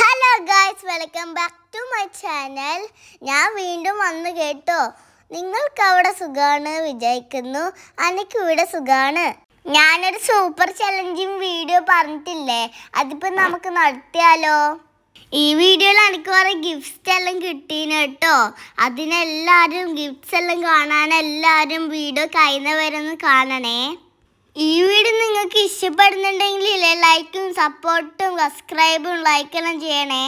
Hello guys, welcome back to my channel. ഞാൻ വീണ്ടും വന്നു കേട്ടോ. നിങ്ങൾക്ക് അവിടെ സുഖമാണ് വിചാരിക്കുന്നു. എനിക്കിവിടെ സുഖമാണ്. ഞാനൊരു സൂപ്പർ ചലഞ്ചിങ് വീഡിയോ പറഞ്ഞിട്ടില്ലേ, അതിപ്പോൾ നമുക്ക് നടത്തിയാലോ? ഈ വീഡിയോയിൽ എനിക്ക് കുറേ ഗിഫ്റ്റ്സ് എല്ലാം കിട്ടീന് കേട്ടോ. അതിനെല്ലാവരും ഗിഫ്റ്റ്സ് എല്ലാം കാണാൻ എല്ലാവരും വീഡിയോ കഴിയുന്നവരൊന്ന് കാണണേ. ഈ വീഡിയോ നിങ്ങൾക്ക് ഇഷ്ടപ്പെടുന്നുണ്ടെങ്കിൽ ലൈക്കും സപ്പോർട്ടും സബ്സ്ക്രൈബും ലൈക്കെല്ലാം ചെയ്യണേ.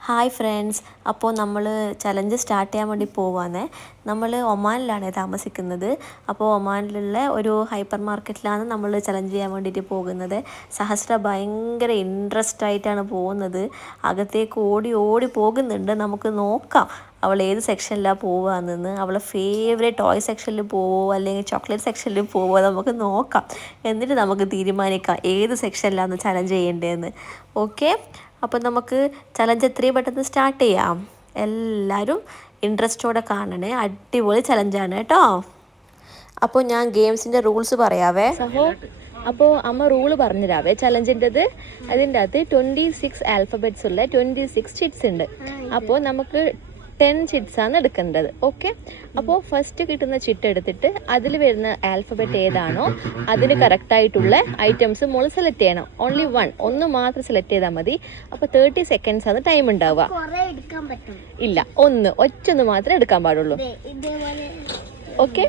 ഹായ് ഫ്രണ്ട്സ്, അപ്പോൾ നമ്മൾ ചലഞ്ച് സ്റ്റാർട്ട് ചെയ്യാൻ വേണ്ടി പോവാന്നേ. നമ്മൾ ഒമാനിലാണ് താമസിക്കുന്നത്. അപ്പോൾ ഒമാനിലുള്ള ഒരു ഹൈപ്പർ മാർക്കറ്റിലാണ് നമ്മൾ ചലഞ്ച് ചെയ്യാൻ വേണ്ടിയിട്ട് പോകുന്നത്. സഹസ്ര ഭയങ്കര ഇൻട്രസ്റ്റ് ആയിട്ടാണ് പോകുന്നത്. അകത്തേക്ക് ഓടി ഓടി പോകുന്നുണ്ട്. നമുക്ക് നോക്കാം അവൾ ഏത് സെക്ഷനിലാണ് പോവുകയെന്ന്. അവളെ ഫേവറേറ്റ് ടോയ് സെക്ഷനിൽ പോവോ അല്ലെങ്കിൽ ചോക്ലേറ്റ് സെക്ഷനിൽ പോവോ നമുക്ക് നോക്കാം. എന്നിട്ട് നമുക്ക് തീരുമാനിക്കാം ഏത് സെക്ഷനിലാണ് ചലഞ്ച് ചെയ്യേണ്ടതെന്ന്. ഓക്കെ, അപ്പോൾ നമുക്ക് ചലഞ്ച് എത്രയും പെട്ടെന്ന് സ്റ്റാർട്ട് ചെയ്യാം. എല്ലാവരും ഇൻട്രസ്റ്റോടെ കാണണേ. അടിപൊളി ചലഞ്ചാണ് കേട്ടോ. അപ്പോൾ ഞാൻ ഗെയിംസിൻ്റെ റൂൾസ് പറയാവേ. അപ്പോൾ അമ്മ റൂള് പറഞ്ഞുതരാവേ ചലഞ്ചിൻ്റെത്. അതിൻ്റെ അകത്ത് 26 ആൽഫബറ്റ്സ് ഉള്ള 26 ചിറ്റ്സ് ഉണ്ട്. അപ്പോൾ നമുക്ക് 10 ചിറ്റ്സാണ് എടുക്കേണ്ടത്. ഓക്കെ, അപ്പോൾ ഫസ്റ്റ് കിട്ടുന്ന ചിട്ട് എടുത്തിട്ട് അതിൽ വരുന്ന ആൽഫബറ്റ് ഏതാണോ അതിന് കറക്റ്റായിട്ടുള്ള ഐറ്റംസ് മോള് സെലക്ട് ചെയ്യണം. ഓൺലി ഒന്ന് മാത്രം സെലക്ട് ചെയ്താൽ മതി. അപ്പോൾ 30 സെക്കൻഡ്സ് ആണ് ടൈം ഉണ്ടാവുക. ഇല്ല, ഒറ്റൊന്ന് മാത്രമേ എടുക്കാൻ പാടുള്ളൂ. ഓക്കെ,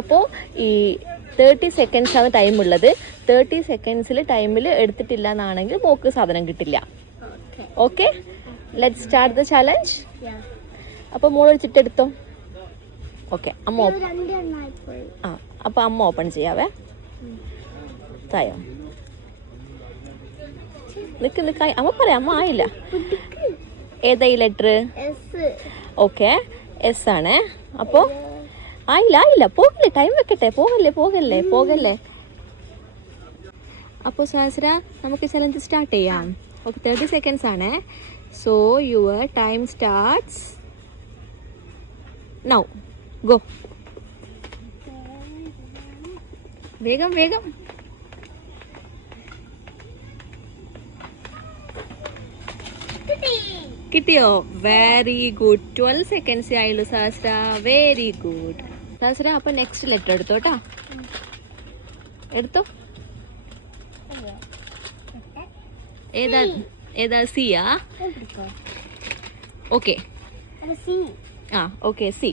അപ്പോൾ ഈ 30 സെക്കൻഡ്സ് ആണ് ടൈം ഉള്ളത്. 30 സെക്കൻഡ്സിൽ ടൈമിൽ എടുത്തിട്ടില്ല എന്നാണെങ്കിൽ മോക്ക് സാധനം കിട്ടില്ല. Okay, let's start the challenge. അപ്പോൾ മോളൊരു ചിട്ടെടുത്തോ. ഓക്കെ, അമ്മ അപ്പോൾ അമ്മ ഓപ്പൺ ചെയ്യാവേ. തായോ നിൽക്കായി അമ്മ പറയാം. അമ്മ ആയില്ല. ഏതാ ഈ ലെറ്റർ? ഓക്കെ, എസ് ആണ്. അപ്പോൾ ആയില്ല പോകല്ലേ, ടൈം വെക്കട്ടെ. പോകല്ലേ. അപ്പോൾ സഹസ്ര, നമുക്ക് ചലഞ്ച് സ്റ്റാർട്ട് ചെയ്യാം. ഓക്കെ, 30 സെക്കൻഡ്സ് ആണ്. So your time starts now. Go, വേഗം. കിട്ടിയോ? Very good. 12 സെക്കൻഡ്സ് ആയുള്ളൂ സഹസ്ര. Very good സഹസ്ര. അപ്പൊ നെക്സ്റ്റ് ലെറ്റർ എടുത്തോട്ടാ. എടുത്തോ. ഏതാ? സിയാ? Okay, okay, C.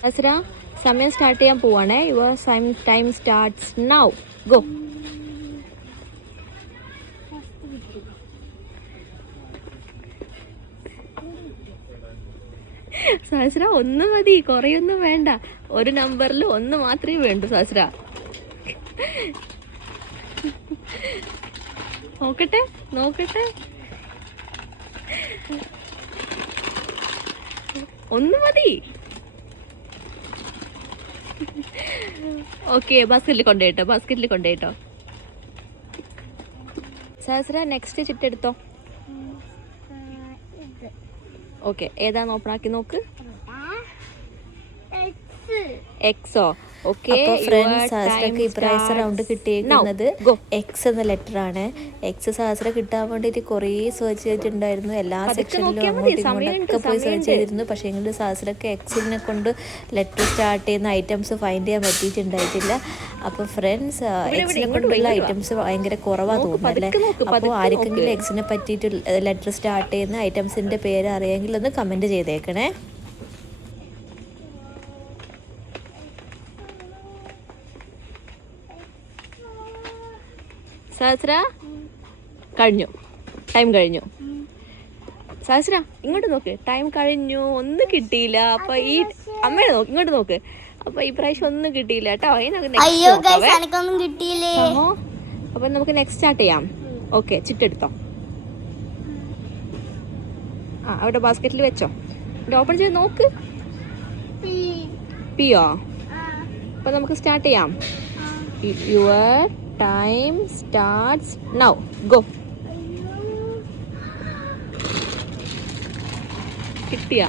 സഹസ്ര, സമയം സ്റ്റാർട്ട് ചെയ്യാൻ പോവാണേ. Your time starts now. Go. Sahasra, ഒന്ന് മതി, കുറയൊന്നും വേണ്ട. ഒരു നമ്പറിൽ ഒന്ന് മാത്രമേ വേണ്ടൂ സഹസ്ര. നോക്കട്ടെ. ഒന്ന് മതി. ഓക്കെ, ബാസ്ക്കറ്റിൽ കൊണ്ടുപോയിട്ടോ. സഹസ്ര, നെക്സ്റ്റ് ചിട്ടെടുത്തോ. ഓക്കെ, ഏതാന്ന് ഓപ്പൺ ആക്കി നോക്ക്. എക്സോ? ഓക്കെ ഫ്രണ്ട്സ്, സഹസ്രക്ക് ഇപ്രാവശ്യം റൗണ്ട് കിട്ടിയിരിക്കുന്നത് എക്സ് എന്ന ലെറ്റർ ആണ്. എക്സ് സഹസ്ര കിട്ടാൻ വേണ്ടിയിട്ട് കുറേ സെർച്ച് ചെയ്തിട്ടുണ്ടായിരുന്നു. എല്ലാ സെക്ഷനിലും അങ്ങോട്ടൊക്കെ പോയി സെർച്ച് ചെയ്തിരുന്നു. പക്ഷേ എങ്കിലും സഹസ്രക്ക് എക്സിനെ കൊണ്ട് ലെറ്റർ സ്റ്റാർട്ട് ചെയ്യുന്ന ഐറ്റംസ് ഫൈൻഡ് ചെയ്യാൻ പറ്റിയിട്ടുണ്ടായിട്ടില്ല. അപ്പോൾ ഫ്രണ്ട്സ്, എക്സിനെ കൊണ്ടുള്ള ഐറ്റംസ് ഭയങ്കര കുറവാണ് തോന്നുന്നല്ലേ. അപ്പോൾ ആർക്കെങ്കിലും എക്സിനെ പറ്റിയിട്ട് ലെറ്റർ സ്റ്റാർട്ട് ചെയ്യുന്ന ഐറ്റംസിൻ്റെ പേര് അറിയാമെങ്കിൽ ഒന്ന് കമൻറ്റ് ചെയ്തേക്കണേ. സഹസ്ര, ടൈം കഴിഞ്ഞു. സഹസ്ര, ഇങ്ങോട്ട് നോക്ക്. ടൈം കഴിഞ്ഞു, ഒന്നും കിട്ടിയില്ല. അപ്പൊ ഈ അമ്മയുടെ ഇങ്ങോട്ട് നോക്ക്. അപ്പൊ ഈ പ്രാവശ്യം ഒന്നും കിട്ടിയില്ല കേട്ടോ. അപ്പൊ നമുക്ക് നെക്സ്റ്റ് സ്റ്റാർട്ട് ചെയ്യാം. ഓക്കെ, ചിട്ടെടുത്തോ. അവിടെ ബാസ്ക്കറ്റിൽ വെച്ചോ. ഓപ്പൺ ചെയ്ത് നോക്ക്. പിയോ? അപ്പൊ നമുക്ക് സ്റ്റാർട്ട് ചെയ്യാം. Your time starts now. Go. കിട്ടിയ?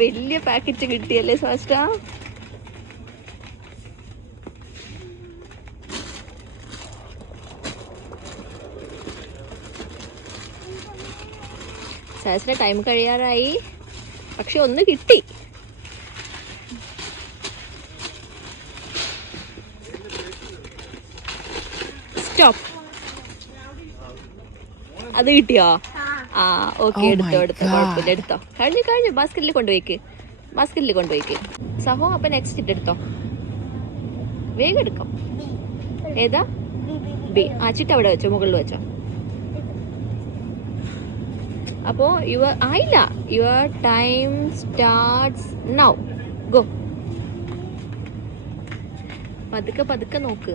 വലിയ പാക്കറ്റ് കിട്ടിയല്ലേ സഹസ്ര? സഹസ്ര ടൈം കഴിയാറായി, പക്ഷെ ഒന്ന് കിട്ടി. സ്റ്റോപ്പ്. അത് കിട്ടിയോ? ആ ഓക്കെ, എടുത്തോ കുഴപ്പമില്ല, എടുത്തോ. കഴിഞ്ഞു. ബാസ്ക്കറ്റിൽ കൊണ്ടുപോയിക്ക്. സഹോ അപ്പൊ നെക്സ്റ്റ് എടുത്തോ, വേഗം എടുക്കാം. ഏതാ? ബി. ആ ചിട്ട് അവിടെ വെച്ചോ, മുകളിൽ വെച്ചോ. അപ്പോ ആയില്ല. Your time starts now. Go. പതുക്കെ നോക്ക്.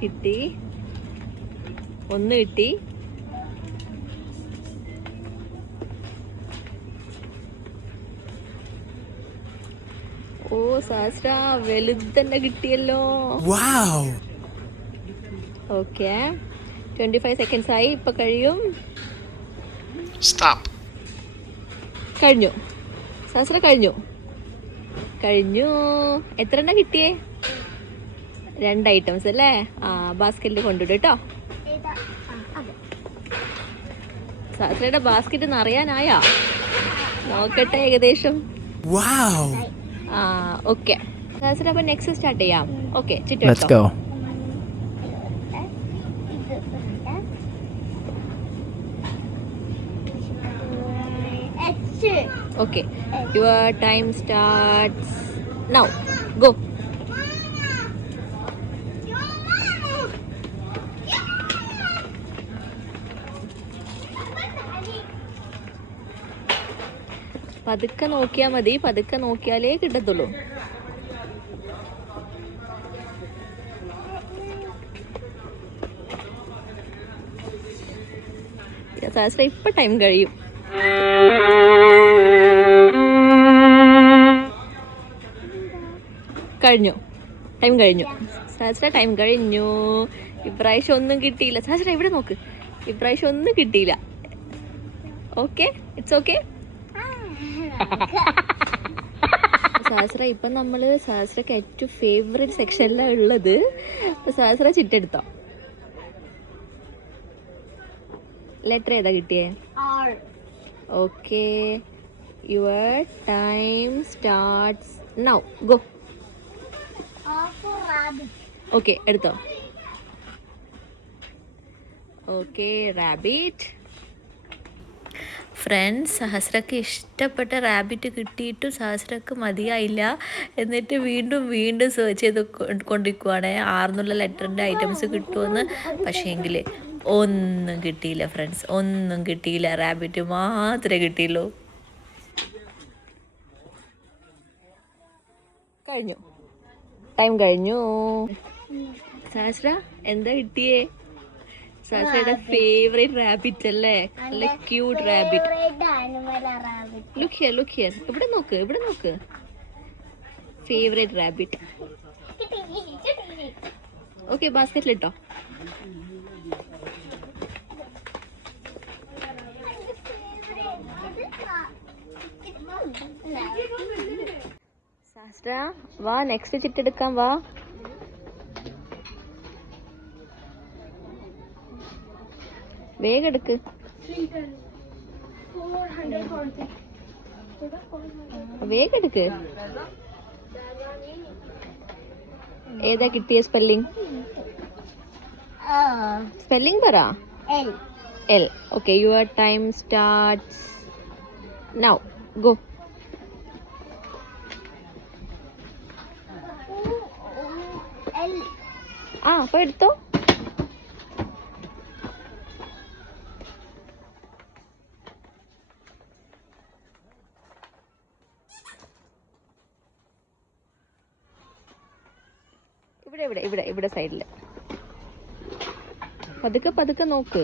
കിട്ടി, ഒന്ന് കിട്ടി. ഓ സഹസ്ര, വലുതന്നെ കിട്ടിയല്ലോ. ഓക്കെ, 25 seconds ആയി. ഇപ്പൊ കഴിയും. കഴിഞ്ഞു സഹസ്ര, കഴിഞ്ഞു. എത്ര എണ്ണം കിട്ടിയേ? 2 items അല്ലേ? ആ ബാസ്ക്കറ്റിൽ കൊണ്ടിടും കേട്ടോ. സഹസ്രയുടെ ബാസ്ക്കറ്റ് നിറയാനായാ? നോക്കട്ടെ ഏകദേശം. ആ ഓക്കെ സഹസ്ര, അപ്പൊ നെക്സ്റ്റ് സ്റ്റാർട്ട് ചെയ്യാം. ഓക്കെ, ചിട്ടോ. Okay, your time starts now. Go. പതുക്കെ നോക്കിയാ മതി, പതുക്കെ നോക്കിയാലേ കിട്ടത്തുള്ളൂ. സഹസ്ര ഇപ്പൊ ടൈം കഴിയും. ടൈം കഴിഞ്ഞു സഹസ്ര, ടൈം കഴിഞ്ഞു. ഇപ്രാവശ്യം ഒന്നും കിട്ടിയില്ല. സഹസ്ര ഇവിടെ നോക്ക്, ഇപ്രാവശ്യം ഒന്നും കിട്ടിയില്ല. Okay, it's okay. സഹസ്ര, ഇപ്പൊ നമ്മള് സഹസ്രക്ക് ഏറ്റവും ഫേവറേറ്റ് സെക്ഷനിലാണ് ഉള്ളത്. സഹസ്ര ചിട്ടെടുത്തോ. ലെറ്റർ ഏതാ കിട്ടിയേ? Okay, your time starts now. Go. Okay, എടുത്തോ. Okay, rabbit. ഫ്രണ്ട്സ്, സഹസ്രക്ക് ഇഷ്ടപ്പെട്ട റാബിറ്റ് കിട്ടിയിട്ടും സഹസ്രക്ക് മതിയായില്ല. എന്നിട്ട് വീണ്ടും സെർച്ച് ചെയ്ത് കൊണ്ടിരിക്കുവാണ് 6 ലെറ്ററിൻ്റെ ഐറ്റംസ് കിട്ടുമെന്ന്. പക്ഷേങ്കിൽ ഒന്നും കിട്ടിയില്ല ഫ്രണ്ട്സ്, ഒന്നും കിട്ടിയില്ല. റാബിറ്റ് മാത്രമേ കിട്ടിയുള്ളൂ. ടൈം കഴിഞ്ഞു. സഹസ്ര, എന്താ കിട്ടിയേ? സഹസ്രയുടെ ഫേവറേറ്റ് റാബിറ്റ് അല്ലേ? നല്ല ക്യൂട്ട് റാബിറ്റ്. Look here. ഇവിടെ നോക്ക്. Favourite rabbit. ഓക്കെ, ബാസ്ക്കറ്റിലിട്ടോ. സഹസ്ര, വാ, നെക്സ്റ്റ് ചിട്ടെടുക്കാം, വാ. വേഗം എടുക്ക്. ഏതാ കിട്ടിയ സ്പെല്ലിംഗ് പറ. L. Okay, your time starts now. Go. അപ്പൊ എടുത്തോ. ഇവിടെ സൈഡില്. പതുക്കെ നോക്ക്.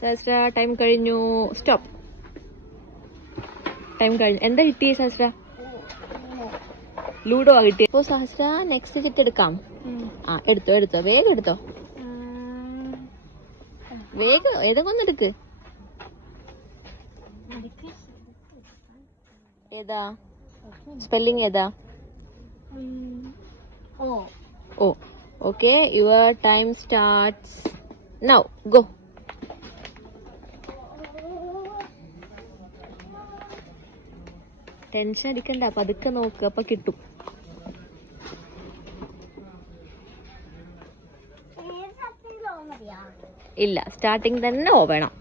സഹസ്ര, ടൈം കഴിഞ്ഞു. സ്റ്റോപ്പ്. ടൈം കഴിഞ്ഞു. എന്താ കിട്ടിയേ സഹസ്ര? ലൂഡോ ആ കിട്ടിയ. അപ്പോ സഹസ്ര, നെക്സ്റ്റ് ചിട്ട് എടുക്കാം. എടുത്തോ. വേഗം എടുത്തോ. ഏതൊക്കെ ഒന്നെടുക്ക്. ഏതാ സ്പെല്ലിംഗ്? ഏതാ? ഓ Okay, your time starts now. Go. Tension അടിക്കണ്ട, പതുക്കെ നോക്ക്, അപ്പൊ കിട്ടും. ഇല്ല, സ്റ്റാർട്ടിങ് തന്നെ ഓ വേണം.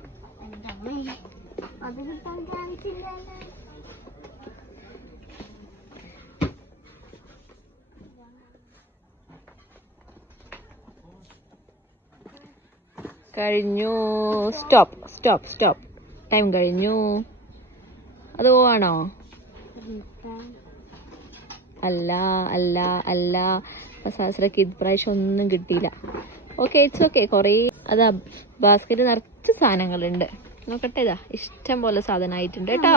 കഴിഞ്ഞു. Stop stop stop. ടൈം കഴിഞ്ഞു. അത് ആണോ? അല്ല അല്ല അല്ല. സഹസ്രക്ക് ഇപ്രാവശ്യം ഒന്നും കിട്ടിയില്ല. Okay, it's okay. കുറേ അതാ ബാസ്കറ്റ് നിറച്ച് സാധനങ്ങളുണ്ട്. നോക്കട്ടെ, ഇതാ ഇഷ്ടം പോലെ സാധനമായിട്ടുണ്ട് കേട്ടോ.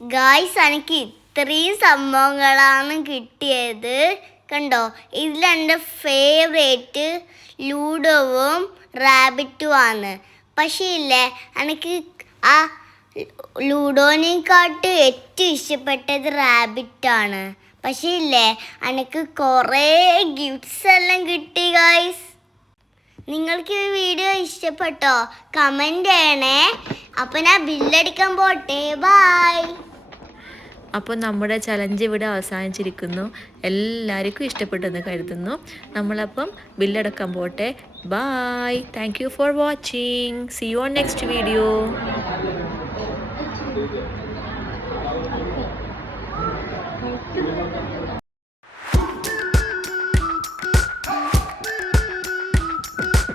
ഗായ്സ്, എനിക്ക് ഇത്രയും സംഭവങ്ങളാണ് കിട്ടിയത്. കണ്ടോ, ഇതിലെൻ്റെ ഫേവറേറ്റ് ലൂഡോവും റാബിറ്റും ആണ്. പക്ഷേ ഇല്ലേ, എനിക്ക് ആ ലൂഡോനെക്കാട്ട് ഏറ്റവും ഇഷ്ടപ്പെട്ടത് റാബിറ്റാണ്. പക്ഷേ ഇല്ലേ, എനിക്ക് കുറേ ഗിഫ്റ്റ്സ് എല്ലാം കിട്ടി ഗായ്സ്. നിങ്ങൾക്ക് ഈ വീഡിയോ ഇഷ്ടപ്പെട്ടോ? കമൻറ്റ് ചെയ്യണേ. അപ്പം ഞാൻ ബില്ലടിക്കാൻ പോട്ടെ. ബൈ. അപ്പോൾ നമ്മുടെ ചലഞ്ച് ഇവിടെ അവസാനിച്ചിരിക്കുന്നു. എല്ലാവർക്കും ഇഷ്ടപ്പെട്ടെന്ന് കരുതുന്നു. നമ്മളപ്പം ബില്ലടക്കാൻ പോട്ടെ. ബൈ. Thank you for watching. See you on next video.